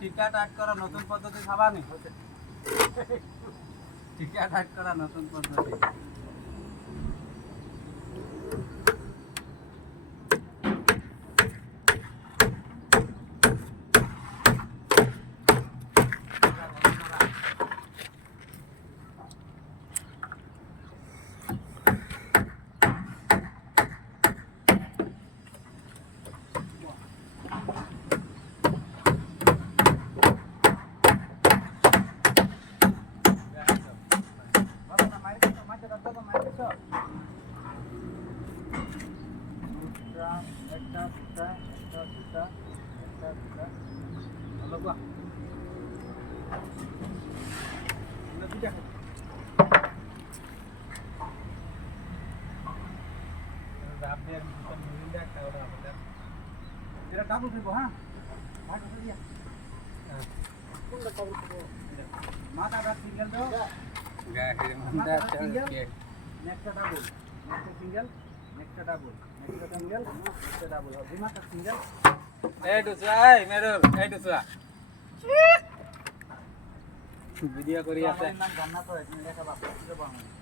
টিকা টাইট করা নতুন পদ্ধতি খাবানি টিকা টাইট করা নতুন পদ্ধতি ডাবল দিব হ্যাঁ মাথাটা সিঙ্গেল দাও নেক্সটটা ডাবল নেক্সট সিঙ্গেল নেক্সটটা ডাবল নেক্সটটা সিঙ্গেল নেক্সটটা ডাবল হবে মাথা সিঙ্গেল এই দুসরা এই মেরুল এই দুসরা ভিডিও করি আছে নাম জান্নাত হয় তুমি লেখা বাপ করে বানাও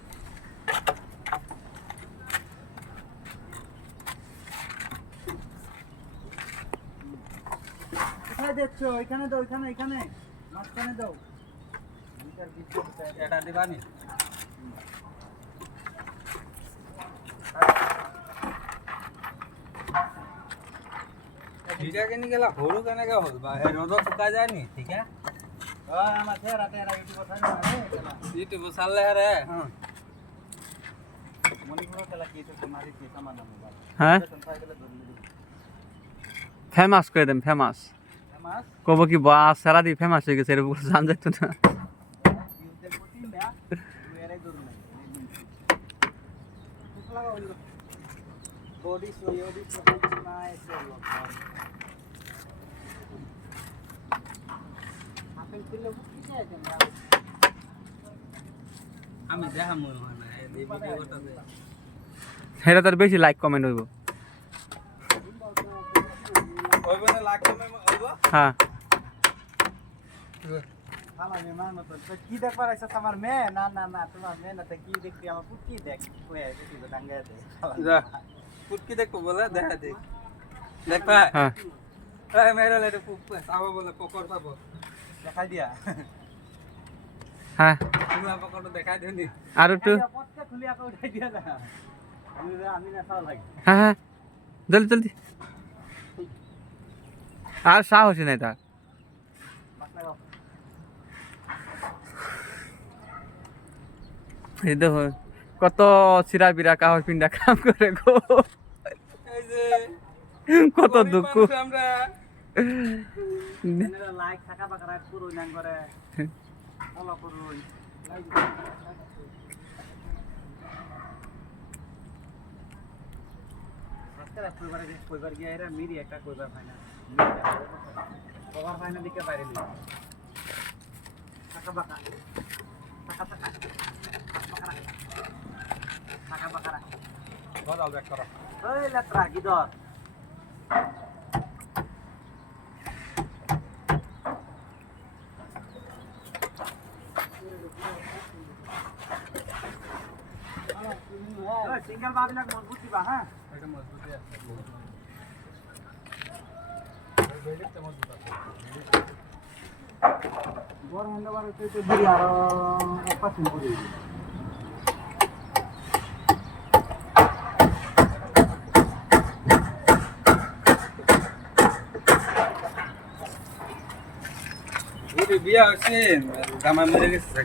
কোথায় দেখছো এখানে দাও এখানে মাঝখানে দাও এটা দিবানি ঠিক আছে নি গেলা হরু কেনেকে হল বা রোদ শুকা যায় নি ঠিক আছে আমার তেরা ইউটিউব ছাড়ে না রে ইউটিউব ছাড়লে রে হ্যাঁ মনিপুর খেলা কি তো মারি কি সামান না হ্যাঁ ফেমাস করে দেন ফেমাস কব কি বাস সারা দি ফেমাস হয়ে গেছে এরকম জান যেত না বডি সোয়ডি নাইস আপেল কিলো কি চাই আমি দেখাম না এই ভিডিওটা দে হেরা তার বেশি লাইক কমেন্ট হইব ওইবে না লাইক কমেন্ট হইব হ্যাঁ আমার মেমান মত কি দেখবার আইছা তোমার মেয়ে না তোমার মেয়ে না তো কি দেখবি আমার পুটকি দেখ কই আছে কি টাঙ্গায় দে যা পুটকি দেখো বলে দেখা দে দেখবা হ্যাঁ এই মেরে লে পুপ সাবো বলে পকড় পাবো দেখাই দিয়া হ্যাঁ তুমি পকড় দেখাই দেনি আর একটু পটকা খুলিয়া কো উঠাই দিয়া না আমি না খাও লাগে হ্যাঁ হ্যাঁ জলদি আর সাহস নাই তার এই দেখো কত চিরা বিরা কাহর পিন্ডা কাম করে গো এই যে কত দুঃখ আমরা লাইক থাকা বাকরা পুরো নাং করে ফলো করুন লাইক আজকে কইবার গিয়া এরা মিরি একটা কইবার ফাইনা কভার ফাইনা দিকে বাইরে নিয়ে থাকা বাকা থাকা বাকরা বল ব্যাক করো এই লেত্রা গিদর সিঙ্গেল বাবিলা মজবুত দিবা হ্যাঁ এটা মজবুতই আছে বেলেটটা মজবুত আছে বড় হন্ডবার হইতে দিই আর একটা সিম্পল দিই বিয়া হচ্ছে জামা মেরে গেছে